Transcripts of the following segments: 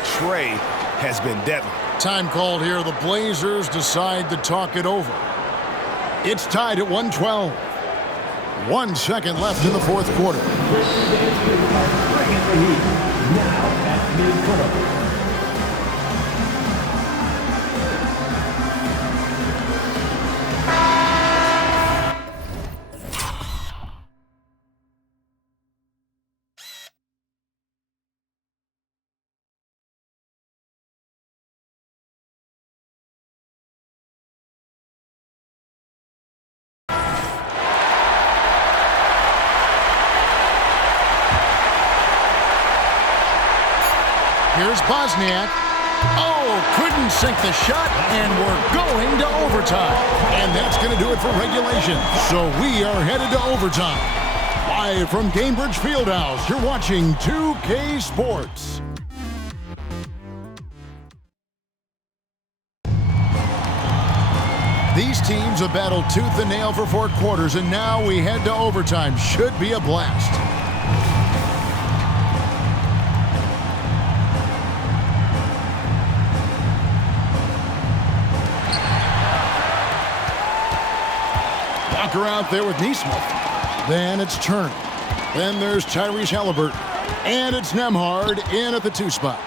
that tray has been deadly. Time called here. The Blazers decide to talk it over. It's tied at 112. 1 second left in the fourth quarter. Now at midcourt. Here's Bosniak. Oh, couldn't sink the shot, and we're going to overtime. And that's going to do it for regulation. So we are headed to overtime. Live from Gainbridge Fieldhouse, you're watching 2K Sports. These teams have battled tooth and nail for 4 quarters, and now we head to overtime. Should be a blast. Walker out there with Nesmith. Then it's Turner. Then there's Tyrese Halliburton. And it's Nembhard in at the 2 spot.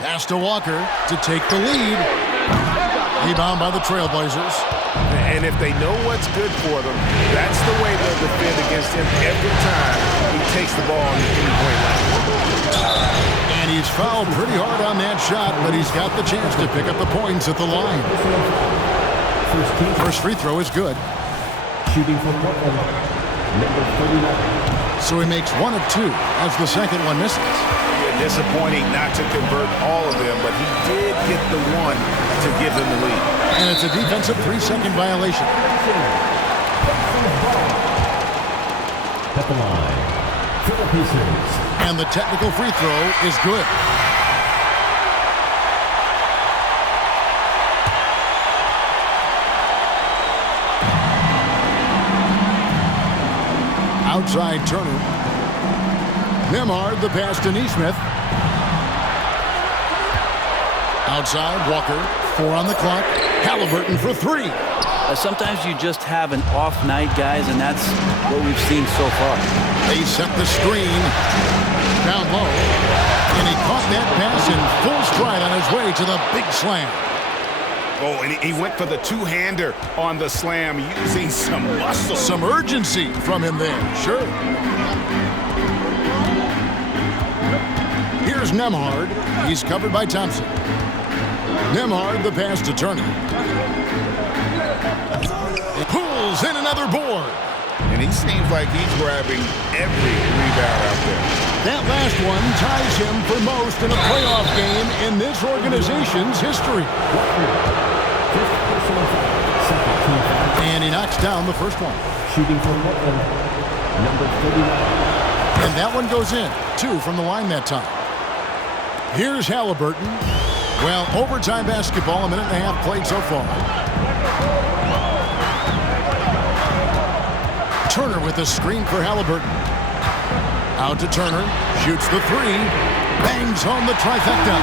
Pass to Walker to take the lead. Rebound by the Trailblazers. And if they know what's good for them, that's the way they'll defend against him every time he takes the ball in the three-point line. And he's fouled pretty hard on that shot, but he's got the chance to pick up the points at the line. First free throw is good. Shooting from Portland, number 39. So he makes 1 of 2 as the second one misses. Yeah, disappointing not to convert all of them, but he did get the one to give them the lead. And it's a defensive 3-second violation. At the line, Philippines. And the technical free throw is good. Outside Turner. Nembhard, the pass to Nesmith. Outside Walker. 4 on the clock. Halliburton for 3. Sometimes you just have an off night, guys, and that's what we've seen so far. They set the screen down low. And he caught that pass in full stride on his way to the big slam. Oh, and he went for the two-hander on the slam, using some muscle. Some urgency from him there, sure. Here's Nembhard. He's covered by Thompson. Nembhard, the pass to Turner. It pulls in another board. And he seems like he's grabbing every rebound out there. That last one ties him for most in a playoff game in this organization's history. And he knocks down the first one. Shooting from Portland, number 39. And that one goes in. 2 from the line that time. Here's Halliburton. Well, overtime basketball, 1.5 minutes played so far. Turner with a screen for Halliburton. Out to Turner. Shoots the 3. Bangs home the trifecta.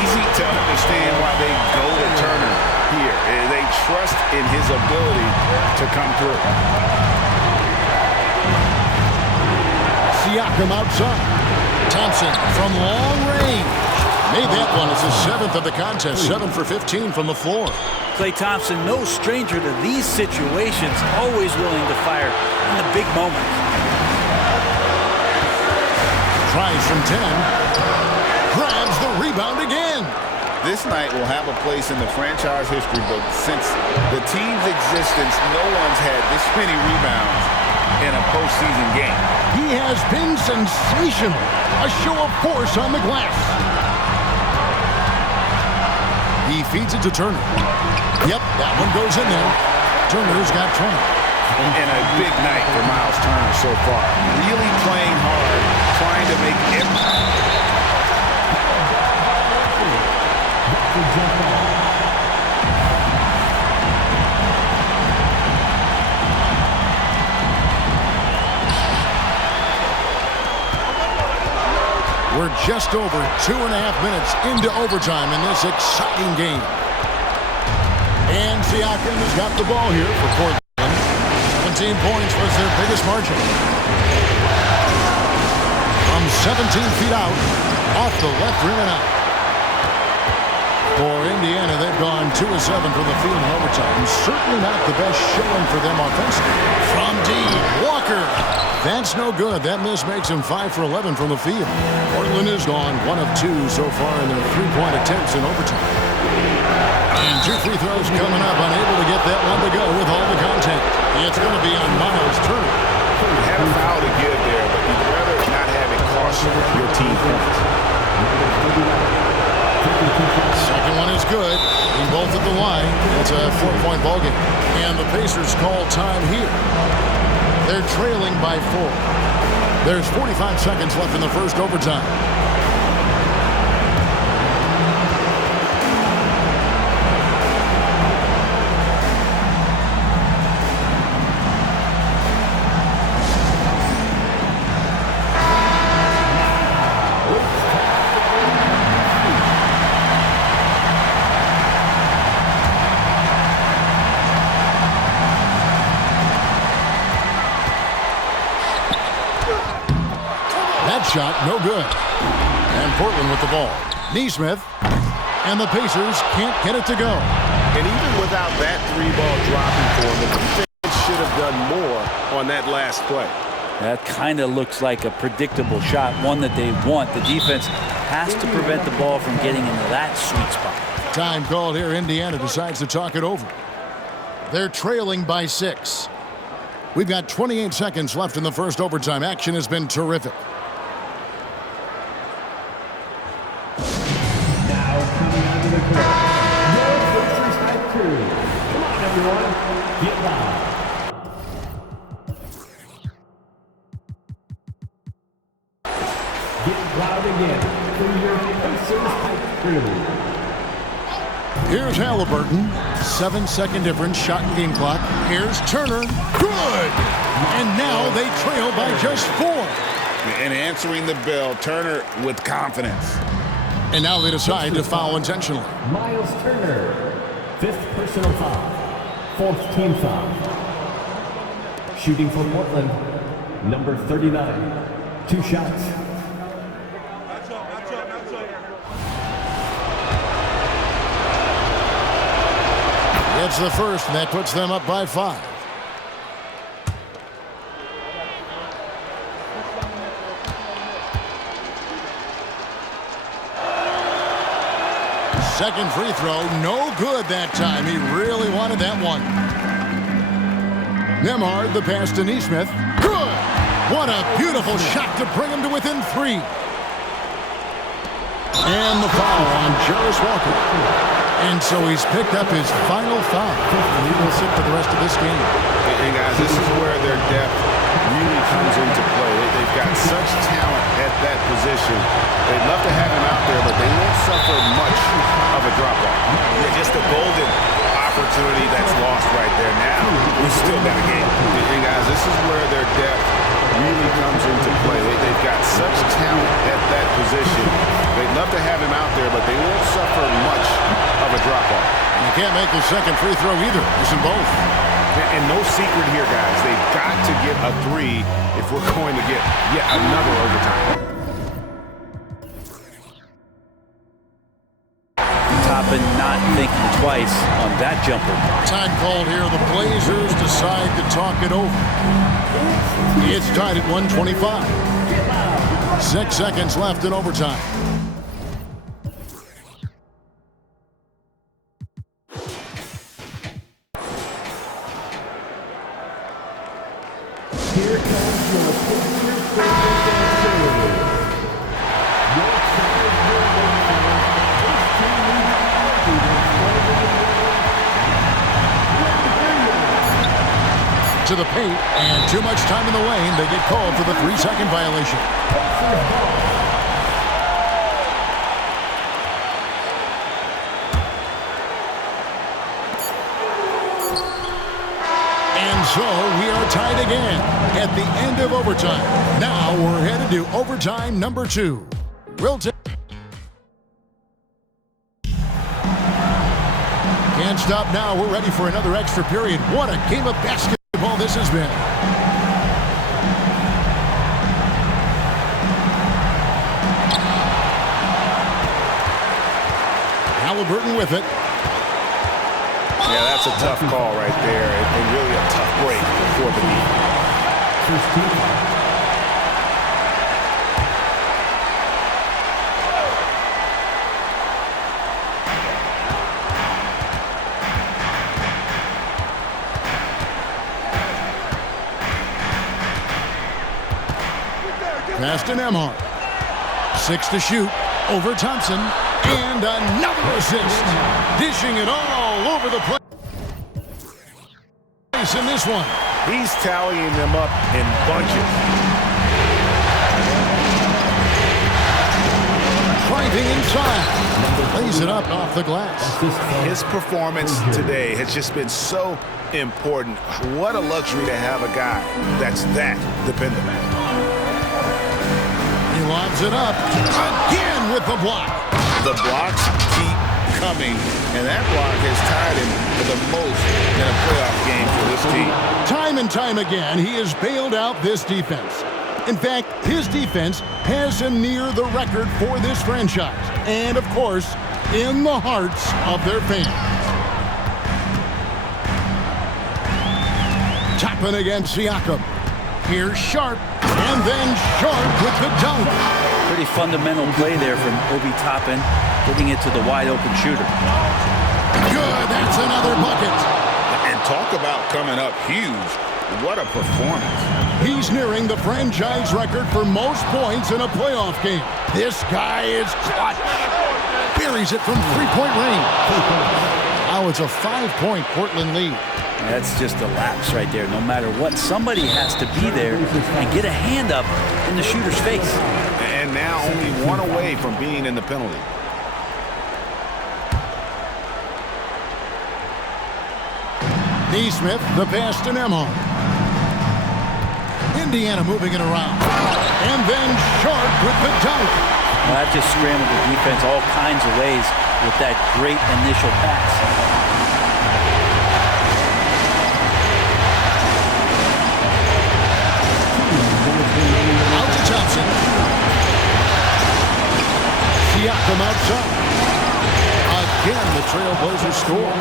Easy to understand why they go to Turner here. They trust in his ability to come through. Siakam outside. Thompson from long range. Made that one as his 7th of the contest. 7 for 15 from the floor. Klay Thompson, no stranger to these situations, always willing to fire in the big moments. Tries from 10. Grabs the rebound again. This night will have a place in the franchise history book. Since the team's existence, no one's had this many rebounds in a postseason game. He has been sensational. A show of force on the glass. He feeds it to Turner. Yep, that one goes in there. Turner's got 20. And a big night for Miles Turner so far. Really playing hard, trying to make every... We're just over 2.5 minutes into overtime in this exciting game. And Siakam has got the ball here for Portland. 17 points was their biggest margin. From 17 feet out, off the left rim and out. For Indiana, they've gone 2 of 7 from the field in overtime. Certainly not the best showing for them offensively. From deep, Walker. That's no good. That miss makes him 5 for 11 from the field. Portland has gone 1 of 2 so far in their three-point attempts in overtime. And 2 free throws coming up, unable to get that one to go with all the contact. It's going to be on Miles Turner. You had a foul to give there, but you'd rather not have it cost your team points. Second one is good. In both at the line. It's a 4-point ball game. And the Pacers call time here. They're trailing by 4. There's 45 seconds left in the first overtime. Shot, no good. And Portland with the ball. Nesmith, and the Pacers can't get it to go. And even without that 3-ball dropping for them, the defense should have done more on that last play. That kind of looks like a predictable shot, one that they want. The defense has to prevent the ball from getting into that sweet spot. Time called here. Indiana decides to talk it over. They're trailing by 6. We've got 28 seconds left in the first overtime. Action has been terrific. Get loud. Get loud again for your Pacers hype crew. Here's Halliburton. 7-second difference, shot and game clock. Here's Turner. Good! And now they trail by just 4. And answering the bell, Turner with confidence. And now they decide to foul intentionally. Miles Turner, 5th personal foul. 4th team foul. Shooting for Portland, number 39. 2 shots. It's the first, and that puts them up by 5. Second free throw, no good that time. He really wanted that one. Nembhard, the pass to Nesmith. Good! What a beautiful shot to bring him to within 3. And the foul on Jarris Walker. And so he's picked up his final foul. And he will sit for the rest of this game. And guys, this is where their depth really comes into play. They've got such talent at that position. They'd love to have him out there, but they won't suffer much of a drop-off. Yeah, just a golden opportunity that's lost right there. Now, we still got a game. And guys, this is where their depth really comes into play. They've got such talent at that position. They'd love to have him out there, but they won't suffer much of a drop-off. You can't make the second free throw either. Missing both. And no secret here, guys. They've got to get a 3 if we're going to get yet another overtime. Toppin not thinking twice on that jumper. Time called here. The Blazers decide to talk it over. It's tied at 125. 6 seconds left in overtime. Here comes your Pacers favorite Your Pacers To the paint, and too much time in the lane. They get called for the 3-second violation. And so we are tied again at the end of overtime. Now we're headed to overtime number 2. We'll take. Can't stop now. We're ready for another extra period. What a game of basketball this has been. Halliburton with it. Yeah, that's a tough call right there, and really a tough break for the defense. Pass to Nembhard. 6 to shoot. Over Thompson. And another assist. Dishing it all over the place in this one. He's tallying them up in bunches. Driving inside. Lays it up off the glass. His performance today has just been so important. What a luxury to have a guy that's that dependable. He lobs it up. Again with the block. The blocks keep coming, and that block has tied him for the most in a playoff game for this team. Time and time again, he has bailed out this defense. In fact, his defense has him near the record for this franchise. And, of course, in the hearts of their fans. Toppin against Siakam. Here's Sharp, and then Sharp with the dunk. Pretty fundamental play there from Obi Toppin, getting it to the wide-open shooter. Good, that's another bucket. And talk about coming up huge. What a performance. He's nearing the franchise record for most points in a playoff game. This guy is clutch. Buries it from three-point range. Now it's a 5-point Portland lead. That's just a lapse right there. No matter what, somebody has to be there and get a hand up in the shooter's face. And now only one away from being in the penalty. Nesmith, the pass to Nembhard. Indiana moving it around. And then Sharp with the dunk. Well, that just scrambled the defense all kinds of ways with that great initial pass. Out to Thompson. Siakam outside. Again, the Trailblazers score.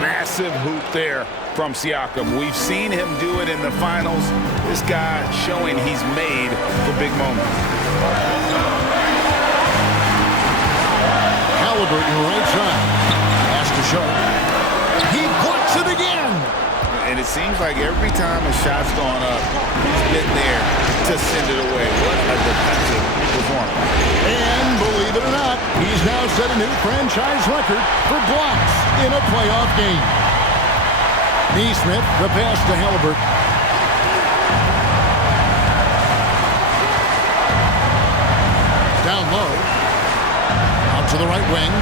Massive hoop there from Siakam. We've seen him do it in the finals. This guy showing he's made for big moments. Halliburton right side. Pass to Sharp. He blocks it again. And it seems like every time a shot's gone up, he's been there to send it away. What a defensive performance. And believe it or not, he's now set a new franchise record for blocks in a playoff game. Nesmith, the pass to Halliburton. Down low. Out to the right wing.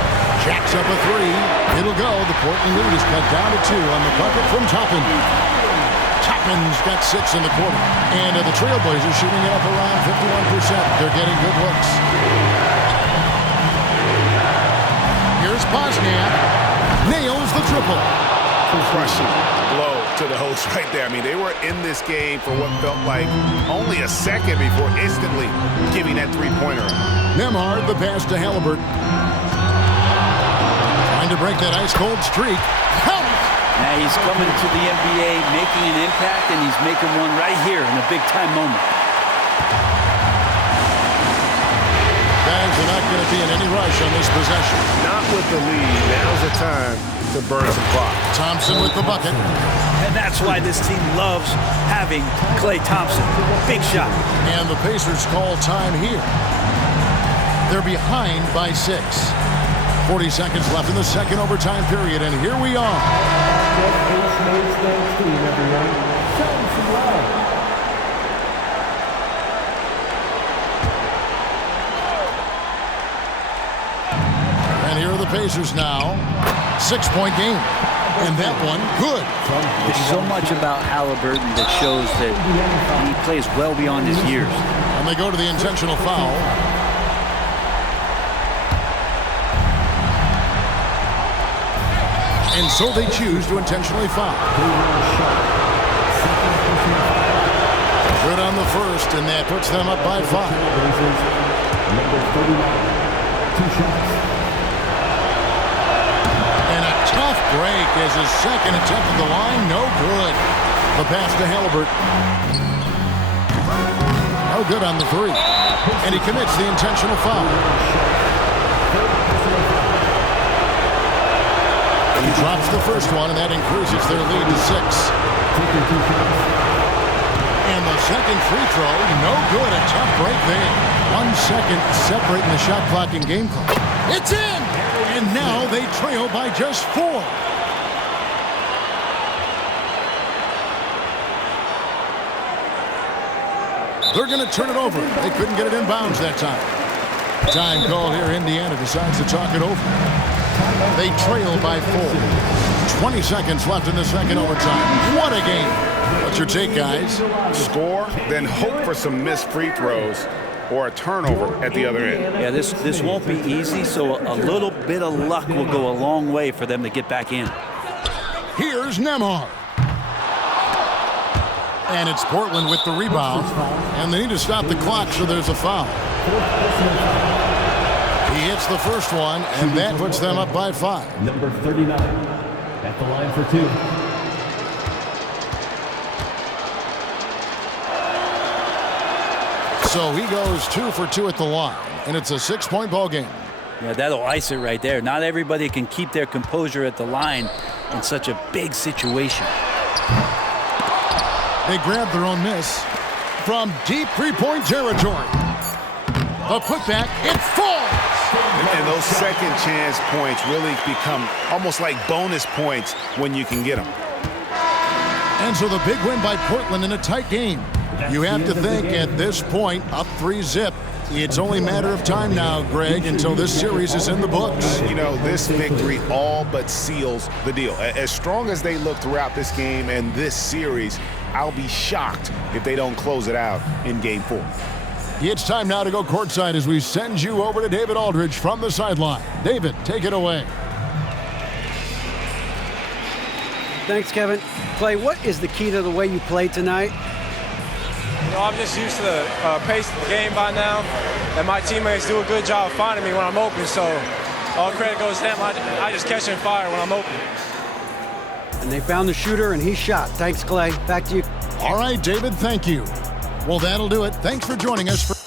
Jacks up a three. It'll go. The Portland lead is cut down to 2 on the bucket from Toppin. Toppin's got 6 in the quarter. And the Trailblazers shooting it up around 51%. They're getting good looks. Here's Bosniak. Nails the triple. Crushing blow to the host right there. I mean, they were in this game for what felt like only a second before instantly giving that three-pointer. Nembhard, the pass to Halliburton. Trying to break that ice-cold streak. Help! Now he's coming to the NBA, making an impact, and he's making one right here in a big-time moment. Guys are not going to be in any rush on this possession. Not with the lead. Now's the time to burn some clock. Thompson with the bucket. And that's why this team loves having Klay Thompson. Big shot. And the Pacers call time here. They're behind by 6. 40 seconds left in the second overtime period, and here we are. Get Ace Mates Dance team, everyone. Show them some love. And here are the Pacers now. 6-point game. And that one, good. There's so much about Halliburton that shows that he plays well beyond his years. And they go to the intentional foul. And so they choose to intentionally foul. Good on the first, and that puts them up by 5. Number 39, 2 shots. And a tough break as his second attempt at the line, no good. The pass to Halliburton. No good on the 3. And he commits the intentional foul. He drops the first one, and that increases their lead to 6. And the second free throw, no good. A tough break there. 1 second separating the shot clock and game clock. It's in! And now they trail by just 4. They're going to turn it over. They couldn't get it in bounds that time. Time call here. Indiana decides to talk it over. They trail by 4. 20 seconds left in the second overtime. What a game. What's your take, guys? Score, then hope for some missed free throws or a turnover at the other end. Yeah, this won't be easy, so a little bit of luck will go a long way for them to get back in. Here's Nembhard. And it's Portland with the rebound. And they need to stop the clock, so there's a foul. He hits the first one, and that puts them up by 5. Number 39 at the line for 2. So he goes 2 for 2 at the line, and it's a 6-point ball game. Yeah, that'll ice it right there. Not everybody can keep their composure at the line in such a big situation. They grab their own miss from deep three-point territory. The putback, it falls! And those second chance points really become almost like bonus points when you can get them. And so the big win by Portland in a tight game. You have to think at this point, up 3-zip. It's only a matter of time now, Greg, until this series is in the books. You know, this victory all but seals the deal. As strong as they look throughout this game and this series, I'll be shocked if they don't close it out in Game 4. It's time now to go courtside as we send you over to David Aldridge from the sideline. David, take it away. Thanks, Kevin. Clay, what is the key to the way you played tonight? You know, I'm just used to the pace of the game by now, and my teammates do a good job finding me when I'm open, so all credit goes to them. I just catch and fire when I'm open. And they found the shooter, and he shot. Thanks, Clay. Back to you. All right, David, thank you. Well, that'll do it. Thanks for joining us.